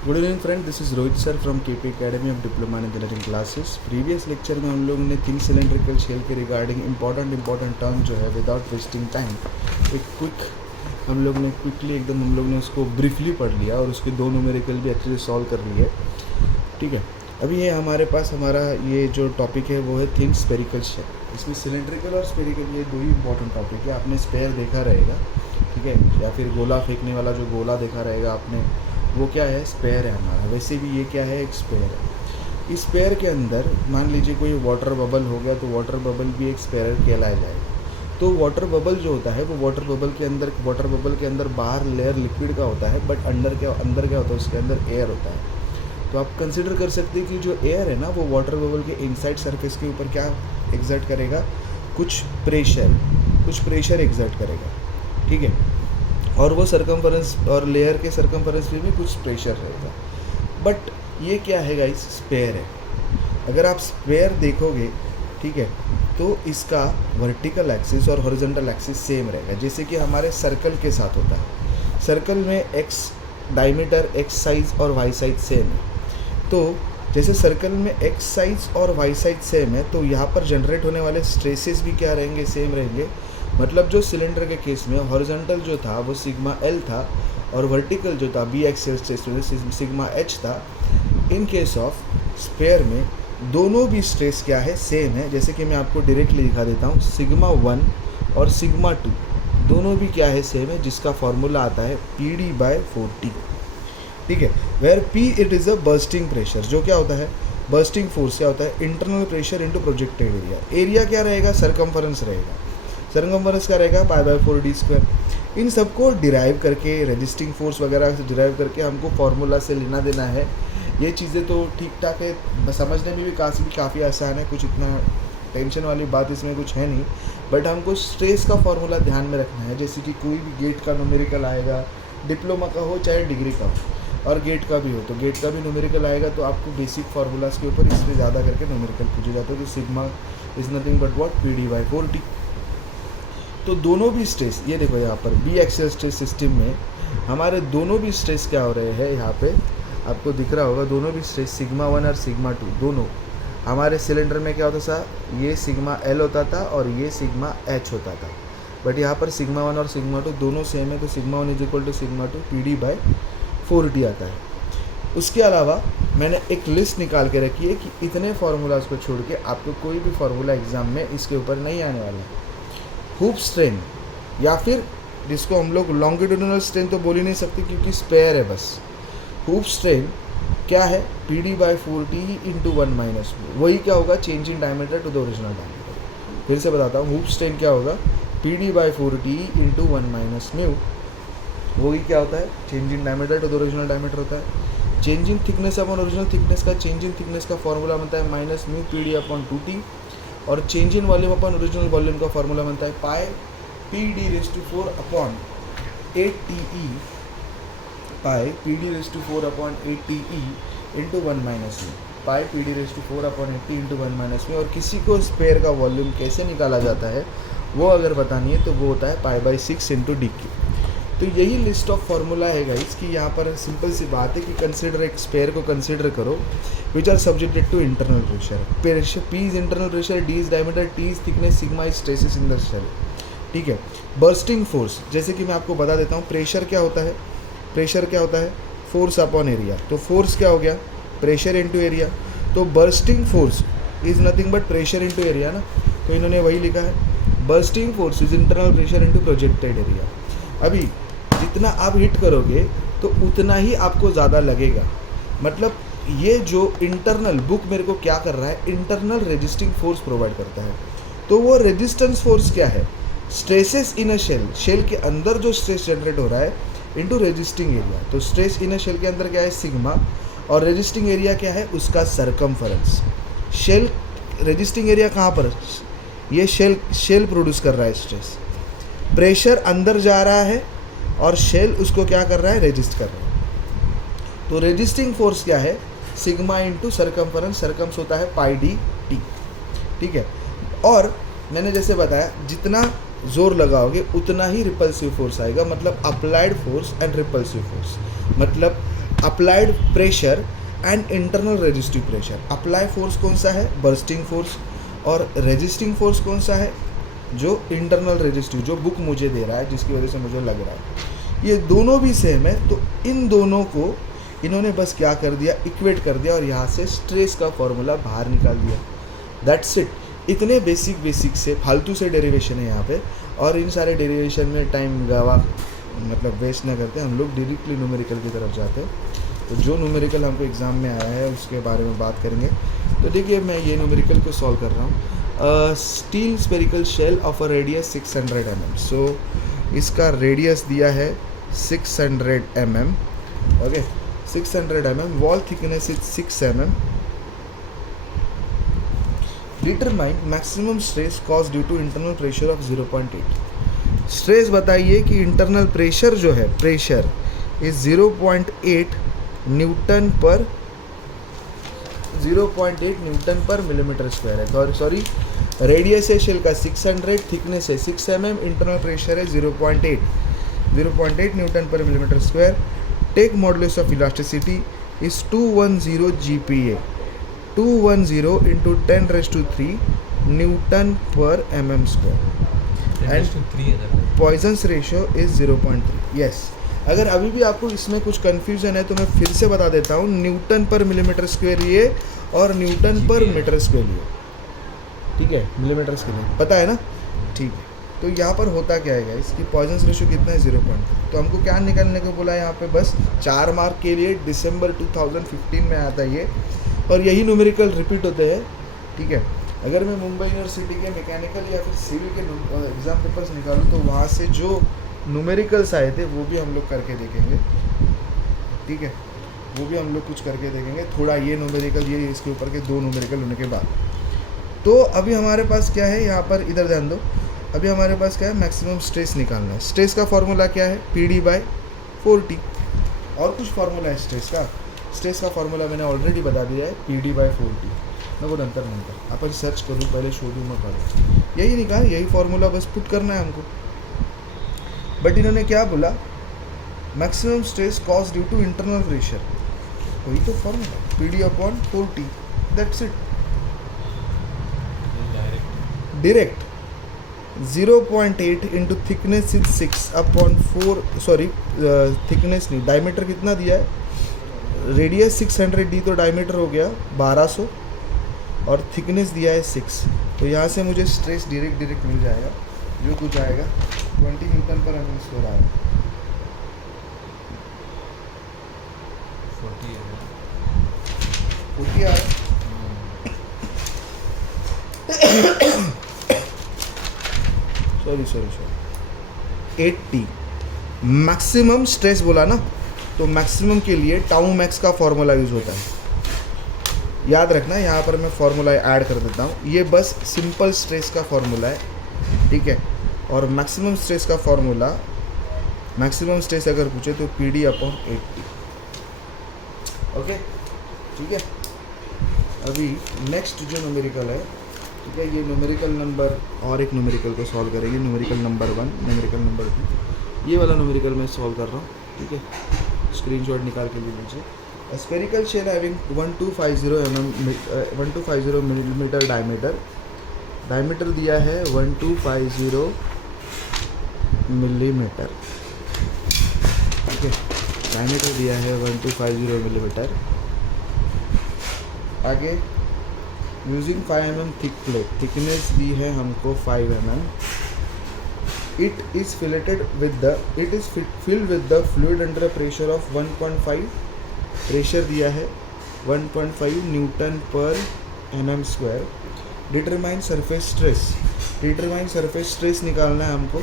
Good evening friend, this is Rohit sir from KP academy of diploma in engineering classes. Previous lecture में हम लोगों ने thin cylindrical shell के regarding important term जो है without wasting time एक हम लोग ने क्विकली एकदम हम लोग ने उसको ब्रीफली पढ़ लिया और उसके दो न्यूमेरिकल भी अच्छे से सॉल्व कर लिए। ठीक है, अभी ये हमारे पास हमारा ये जो टॉपिक है वो है थिन स्पेरिकल शेल। इसमें सिलेंड्रिकल और स्पेरिकल ये दो ही इंपॉर्टेंट टॉपिक है। आपने स्पेयर देखा रहेगा, ठीक है, या फिर गोला फेंकने वाला जो गोला देखा रहेगा आपने, वो क्या है, स्पेयर है हमारा। वैसे भी ये क्या है, एक स्पेयर है। इस स्पेयर के अंदर मान लीजिए कोई वाटर बबल हो गया तो वाटर बबल भी एक स्पेयर कहलाया जाएगा। तो वाटर बबल जो होता है वो वाटर बबल के अंदर बाहर लेयर लिक्विड का होता है, बट अंदर क्या होता है, उसके अंदर एयर होता है। तो आप कंसिडर कर सकते हैं कि जो एयर है ना वो वाटर बबल के इनसाइड सरफेस के ऊपर क्या एग्जर्ट करेगा, कुछ प्रेशर एग्जर्ट करेगा, ठीक है, और वो सरकमफरेंस और लेयर के सरकमफरेंस पे भी कुछ प्रेशर रहेगा। बट ये क्या है गाइस, स्पेयर है। अगर आप स्पेयर देखोगे, ठीक है, तो इसका वर्टिकल एक्सिस और हॉरिजॉन्टल एक्सिस सेम रहेगा, जैसे कि हमारे सर्कल के साथ होता है। सर्कल में एक्स डायमीटर, एक्स साइज और वाई साइज सेम है। तो जैसे सर्कल में एक्स साइज और वाई साइज सेम है, तो यहाँ पर जनरेट होने वाले स्ट्रेसेस भी क्या रहेंगे, सेम रहेंगे। मतलब जो सिलेंडर के केस में हॉरिजॉन्टल जो था वो सिग्मा एल था और वर्टिकल जो था biaxial stress sigma H था। इन केस ऑफ स्पेयर में दोनों भी स्ट्रेस क्या है, सेम है। जैसे कि मैं आपको डायरेक्टली दिखा देता हूँ, सिग्मा 1 और सिग्मा 2 दोनों भी क्या है, सेम है, जिसका फॉर्मूला आता है PD/40, ठीक है। Where P it is a bursting pressure. जो क्या होता है, बर्स्टिंग फोर्स क्या होता है, internal pressure into projected area. Area क्या रहेगा, सरकमफरेंस रहेगा। सरकमफरेंस का रहेगा π/4d²। इन सबको डिराइव करके, रेजिस्टिंग फोर्स वगैरह से डिराइव करके हमको फार्मूला से लेना देना है। ये चीज़ें तो ठीक ठाक है, समझने में भी काफ़ी आसान है, कुछ इतना टेंशन वाली बात इसमें कुछ है नहीं। बट हमको स्ट्रेस का फार्मूला ध्यान में रखना है। जैसे कि कोई भी गेट का न्यूमेरिकल आएगा, डिप्लोमा का हो चाहे डिग्री का हो, और गेट का भी हो, तो गेट का भी न्यूमेरिकल आएगा, तो आपको बेसिक फार्मूलाज के ऊपर इससे ज़्यादा करके न्यूमेरिकल पूछे जाते हैं। तो sigma is nothing but what, PD/40। तो दोनों भी स्ट्रेस, ये देखो यहाँ पर बी एक्सियल स्ट्रेस सिस्टम में हमारे दोनों भी स्ट्रेस क्या हो रहे हैं, यहाँ पे आपको दिख रहा होगा, दोनों भी स्ट्रेस सिग्मा 1 और सिग्मा 2 दोनों। हमारे सिलेंडर में क्या होता था, ये सिग्मा एल होता था और ये सिग्मा एच होता था। बट यहाँ पर सिग्मा 1 और सिग्मा 2 दोनों सेम है, तो सिग्मा 1 = सिग्मा 2 PD/40 आता है। उसके अलावा मैंने एक लिस्ट निकाल के रखी है कि इतने फार्मूलाज को छोड़ के आपको कोई भी फार्मूला एग्जाम में इसके ऊपर नहीं आने वाला है। हुप स्ट्रेन, या फिर जिसको हम लोग लॉन्गिट्यूडिनल स्ट्रेन तो बोल ही नहीं सकते क्योंकि स्पेयर है बस। हुप स्ट्रेन क्या है, PD/40 × 1 - वही क्या होगा, change in diameter to the original diameter. फिर से बताता हूँ, हुप स्ट्रेन क्या होगा, PD/40 × 1 - वही क्या होता है, change in diameter to the original diameter होता है। Change in thickness upon original thickness का, चेंज इन थिकनेस का फॉर्मूला बनता है -μ PD/2T, और change in volume upon original volume का फॉर्मूला बनता है πPD/4/8TE, πPD/4/8TE × 1 - πPD/4/8T × 1 - और किसी को स्पेयर का वॉल्यूम कैसे निकाला जाता है वो अगर बतानी है तो वो होता है π/6 × dq। तो यही लिस्ट ऑफ फार्मूला है गाइस, कि यहाँ पर सिंपल सी बात है कि कंसिडर एक स्पेयर को कंसिडर करो which are subjected to internal pressure. P is internal pressure, D is diameter, T is thickness, sigma is stresses in the shell, ठीक है। बर्स्टिंग फोर्स, जैसे कि मैं आपको बता देता हूँ, प्रेशर क्या होता है, फोर्स अपॉन एरिया। तो फोर्स क्या हो गया, प्रेशर इंटू एरिया। तो bursting force is nothing but pressure into area ना, तो इन्होंने वही लिखा है, bursting force is internal pressure into projected area. अभी जितना आप हिट करोगे तो उतना ही आपको ज़्यादा लगेगा। मतलब ये जो इंटरनल बुक मेरे को क्या कर रहा है, इंटरनल रेजिस्टिंग फोर्स प्रोवाइड करता है। तो वो रेजिस्टेंस फोर्स क्या है, स्ट्रेसेस इन अ शेल के अंदर जो स्ट्रेस जनरेट हो रहा है इनटू रेजिस्टिंग एरिया। तो स्ट्रेस इन अ शेल के अंदर क्या है, सिग्मा, और रेजिस्टिंग एरिया क्या है, उसका सरकमफरेंस। शेल रेजिस्टिंग एरिया कहाँ पर, ये शेल प्रोड्यूस कर रहा है स्ट्रेस, प्रेशर अंदर जा रहा है और शेल उसको क्या कर रहा है, रेजिस्ट कर रहा है। तो रेजिस्टिंग फोर्स क्या है, सिग्मा इंटू सरकमफरेंस, सरकम्स होता है π/d/t, ठीक है। और मैंने जैसे बताया, जितना जोर लगाओगे उतना ही रिपल्सिव फोर्स आएगा, मतलब applied force and repulsive force. मतलब applied pressure and internal resistive pressure. Apply force कौन सा है, बर्स्टिंग फोर्स, और रेजिस्टिंग फोर्स कौन सा है, जो इंटरनल रेजिस्टिव, जो बुक मुझे दे रहा है जिसकी वजह से मुझे लग रहा है। ये दोनों भी सेम है, तो इन दोनों को इन्होंने बस क्या कर दिया, इक्वेट कर दिया और यहाँ से स्ट्रेस का फॉर्मूला बाहर निकाल दिया। That's it. इतने बेसिक से फालतू से डेरिवेशन है यहाँ पे, और इन सारे डेरिवेशन में टाइम गवा मतलब वेस्ट ना करते हम लोग डायरेक्टली न्यूमेरिकल की तरफ जाते हैं। तो जो न्यूमेरिकल हमको एग्ज़ाम में आया है उसके बारे में बात करेंगे। तो देखिए मैं ये न्यूमेरिकल को सॉल्व कर रहा हूँ। Steel spherical shell of a radius 600 mm। So इसका रेडियस दिया है 600 mm। Okay, 600 mm, wall thickness is 6 mm। Determine maximum stress cause due to internal pressure of 0.8। Stress बताइए कि इंटरनल प्रेशर जो है, प्रेशर इज 0.8 न्यूटन पर 0.8 newton पर millimetre square है। सॉरी, रेडियस है शेल का 600, थिकनेस है 6 mm, इंटरनल प्रेशर है 0.8 न्यूटन पर millimetre square. Take modulus of elasticity is 210 GPa, 210 into 10⁻³ newton पर mm square, and Poisson's ratio is 0.3। Yes, अगर अभी भी आपको इसमें कुछ कन्फ्यूजन है तो मैं फिर से बता देता हूँ, न्यूटन पर मिलीमीटर स्क्वायर ये और न्यूटन पर मीटर स्क्वायर ये, ठीक है, मिलीमीटर स्क्वायर पता है ना, ठीक है। तो यहाँ पर होता क्या है गाइस, इसकी पॉइजन्स रेशियो कितना है, 0.3। तो हमको क्या निकालने को बोला है यहाँ पे, बस 4 मार्क के लिए दिसंबर 2015 में आता है ये, और यही न्यूमेरिकल रिपीट होते हैं, ठीक है। अगर मैं मुंबई यूनिवर्सिटी के मैकेनिकल या फिर सिविल के एग्ज़ाम पेपर्स निकालूँ तो वहाँ से जो न्यूमेरिकल्स आए थे वो भी हम लोग करके देखेंगे, ठीक है, वो भी हम लोग कुछ करके देखेंगे। थोड़ा ये न्यूमेरिकल, ये इसके ऊपर के 2 न्यूमेरिकल होने के बाद। तो अभी हमारे पास क्या है यहाँ पर, इधर ध्यान दो, अभी हमारे पास क्या है, मैक्सिमम स्ट्रेस निकालना है। स्ट्रेस का फॉर्मूला क्या है, PD/4T। और कुछ फार्मूला है स्ट्रेस का, स्ट्रेस का फार्मूला मैंने ऑलरेडी बता दिया है, PD/4T। मैं वो नंतर अपन सर्च करूँ, पहले शोरूम में पढ़ो, यही निकाल, यही फार्मूला बस पुट करना है हमको। बट इन्होंने क्या बोला, maximum stress cause due to internal pressure, वही तो formula, PD/4T, that's it. Direct 0.8 into thickness is 6/4, sorry thickness नहीं, डायमीटर कितना दिया है, रेडियस 600 डी, तो डायमीटर हो गया 1200, और थिकनेस दिया है 6। तो यहाँ से मुझे स्ट्रेस डायरेक्ट मिल जाएगा, जो कुछ आएगा 20 न्यूटन पर mm स्क्वायर आएगा। 40 आ रहा है। सॉरी 80 मैक्सिमम स्ट्रेस बोला ना, तो मैक्सिमम के लिए टाउ मैक्स का फॉर्मूला यूज़ होता है, याद रखना। यहाँ पर मैं फॉर्मूला ऐड कर देता हूँ, ये बस सिंपल स्ट्रेस का फॉर्मूला है, ठीक है। और मैक्सिमम स्ट्रेस का फॉर्मूला, मैक्सिमम स्ट्रेस अगर पूछे तो PD/80, ओके, ठीक है। अभी नेक्स्ट जो न्यूमेरिकल है, ठीक है, ये न्यूमेरिकल नंबर, और एक न्यूमेरिकल को सॉल्व करेंगे, न्यूमेरिकल नंबर 1, न्यूमेरिकल नंबर 2। ये वाला न्यूमेरिकल मैं सॉल्व कर रहा हूँ, ठीक है, स्क्रीनशॉट निकाल के ले लीजिए। Spherical shell having 1250 millimetre diameter, diameter दिया है 1250 मिलीमीटर, ठीक है, डायमीटर दिया है 1250 मिलीमीटर। आगे using 5 mm thick plate, thickness दी है हमको 5 mm। It is filled with the fluid under pressure of 1.5, pressure दिया है 1.5 न्यूटन पर mm square. Determine surface stress, determine surface stress निकालना है हमको,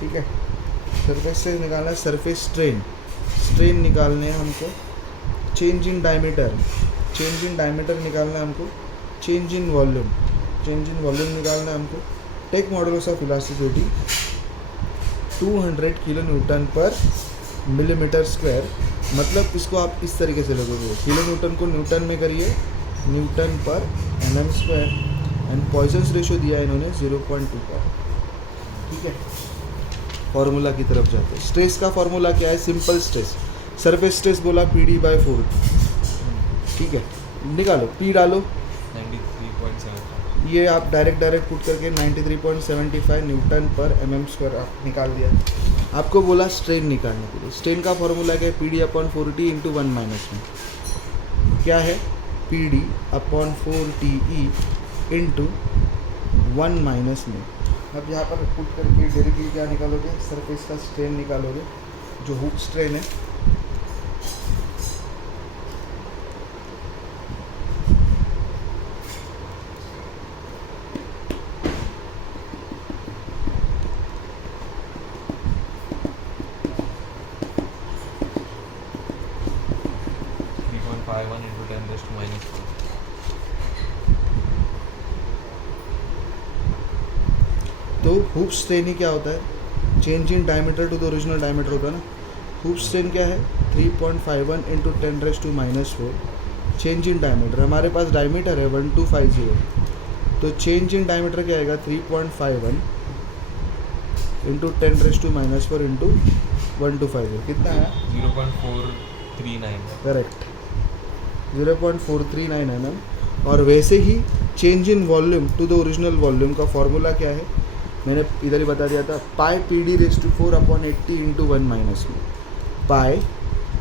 ठीक है, सरफेस स्ट्रेस निकालना है, सरफेस स्ट्रेन, स्ट्रेन निकालने हैं हमको। Change in diameter, change in diameter निकालना है हमको। Change in volume, change in volume निकालना है हमको। Take modulus of elasticity 200 kilo newton पर मिलीमीटर स्क्वायर, मतलब इसको आप इस तरीके से लगोगे, किलो न्यूटन को न्यूटन में करिए, न्यूटन पर mm square, and Poisson's ratio दिया है इन्होंने 0.2 पर, ठीक है। फार्मूला की तरफ जाते हैं। स्ट्रेस का फार्मूला क्या है, सिंपल स्ट्रेस, सरफेस स्ट्रेस बोला पी डी बाई 4, ठीक है, निकालो पी डालो, 93.7 ये आप डायरेक्ट पुट करके 93.75 न्यूटन पर mm स्क्वायर आप निकाल दिया। आपको बोला स्ट्रेन निकालने के लिए, स्ट्रेन का फॉर्मूला क्या है, P D upon 4t into 1 minus में, क्या है, P D upon 4te into 1 minus में। अब यहाँ पर पुट करके डायरेक्टली क्या निकालोगे, सरफेस का स्ट्रेन निकालोगे, जो हुक स्ट्रेन है, तो हुक स्ट्रेन ही क्या होता है, change in diameter to the original diameter होता है ना। हुक स्ट्रेन क्या है, 3.51 इंटू 10⁻⁻⁴, चेंज इन डायमीटर, हमारे पास डायमीटर है 1250, तो चेंज इन डायमीटर क्या आएगा, 3.51 इंटू 10⁻⁻⁴ इंटू 1250, कितना है, 0.439 करेक्ट, 0.439 mm। और वैसे ही change in volume to the original volume का फॉर्मूला क्या है, मैंने इधर ही बता दिया था, pi P D raise to 4 upon 80 into 1 minus में, pi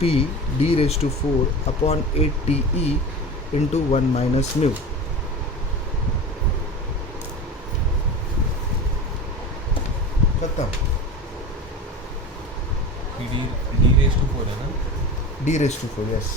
P D raise to 4 upon 80 E into 1 minus mu. खत्म, डी रेस टू 4 है ना, D raise to 4, yes.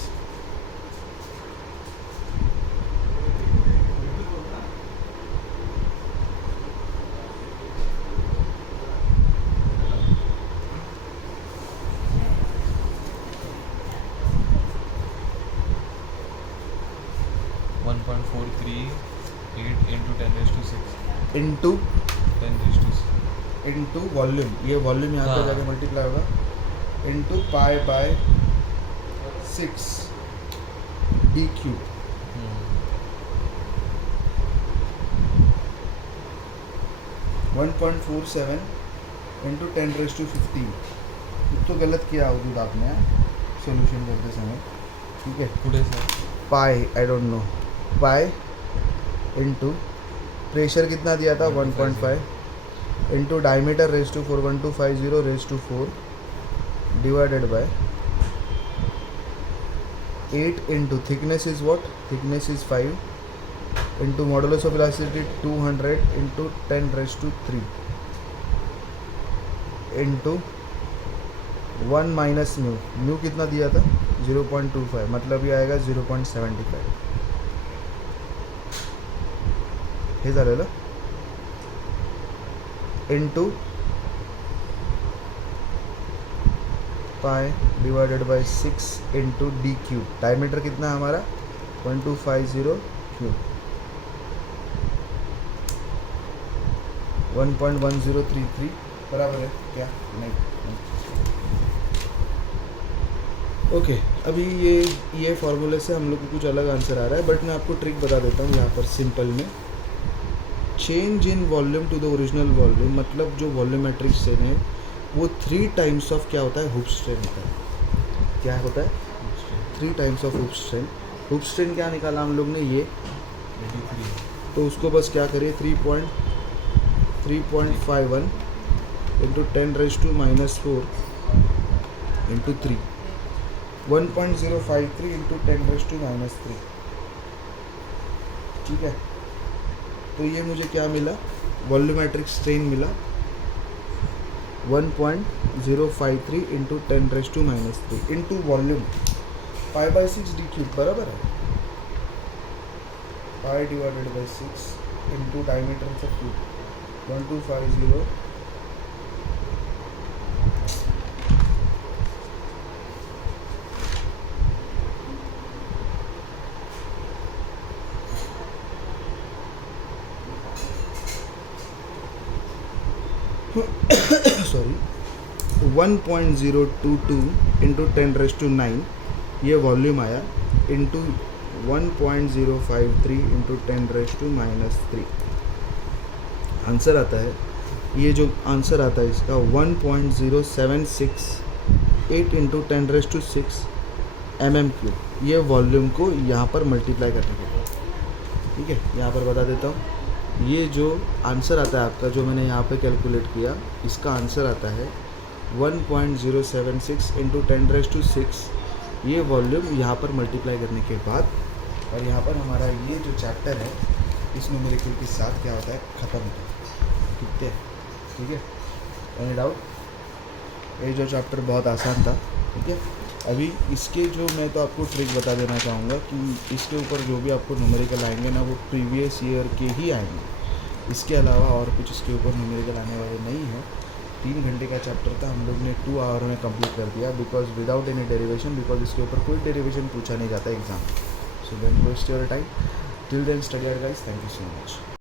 Into 10⁻⁶ into volume, ये वॉल्यूम यहाँ पे हाँ। जाके मल्टीप्लाई होगा, into pi by 6 D Q, 1.47 into 10⁻15। तो गलत किया उधर आपने सोल्यूशन करते समय, ठीक है, पुढे sir pi I don't know, pi into pressure कितना दिया था 1.5 into diameter raise to 4 1250 raise to 4 divided by 8 into thickness is what, thickness is 5 into modulus of elasticity 200 into 10⁻³ into 1 minus mu, mu कितना दिया था 0.25, मतलब ये आएगा 0.75, हे झालेलं, into pi divided by 6 into D cube, diameter कितना है हमारा 1250 क्यूब, 1.1033 बराबर है क्या, नहीं। ओके अभी ये फॉर्मूले से हम लोग को कुछ अलग आंसर आ रहा है, बट मैं आपको ट्रिक बता देता हूँ यहाँ पर सिंपल में। Change in volume to the original volume, मतलब जो वॉल्यूमेट्रिक स्ट्रेन है वो 3 टाइम्स ऑफ क्या होता है, हुक स्ट्रेन होता है। क्या होता है, 3 times of hook strain. Hook strain क्या निकाला हम लोग ने, ये 83, तो उसको बस क्या करिए 3.51 इंटू 10⁻⁻⁴ इंटू 3, 1.053 इंटू 10⁻⁻3, ठीक है। तो ये मुझे क्या मिला, वॉल्यूमेट्रिक स्ट्रेन मिला 1.053 into 10⁻⁻3 into volume pi by 6 D cube बराबर है, पाई डिवाइडेड बाई 6 इंटू डायमीटर का क्यूब 1250 सॉरी 1.022 इंटू 10⁻⁹ ये वॉल्यूम आया इंटू 1.053 इंटू 10⁻⁻3 आंसर आता है, ये जो आंसर आता है इसका 1.076 8 इंटू 10⁻⁶ mm³ ये वॉल्यूम को यहाँ पर मल्टीप्लाई करने के बाद, ठीक है। यहाँ पर बता देता हूँ, ये जो आंसर आता है आपका, जो मैंने यहाँ पे कैलकुलेट किया, इसका आंसर आता है 1.076 इंटू 10⁻⁶ ये वॉल्यूम यहाँ पर मल्टीप्लाई करने के बाद। और यहाँ पर हमारा ये जो चैप्टर है इस न्यूमेरिकल के साथ क्या होता है, ख़त्म होता है, ठीक है। ठीक है, एनी डाउट? ये जो चैप्टर बहुत आसान था, ठीक है। अभी इसके जो मैं तो आपको ट्रिक बता देना चाहूँगा कि इसके ऊपर जो भी आपको न्यूमेरिकल आएंगे ना, वो प्रीवियस ईयर के ही आएंगे, इसके अलावा और कुछ इसके ऊपर न्यूमेरिकल आने वाले नहीं है। 3 घंटे का चैप्टर था, हम लोग ने 2 आवर में कंप्लीट कर दिया, because without any derivation, because इसके ऊपर कोई डेरिवेशन पूछा नहीं जाता exam. So then waste your time, till then study hard guys, thank you so much.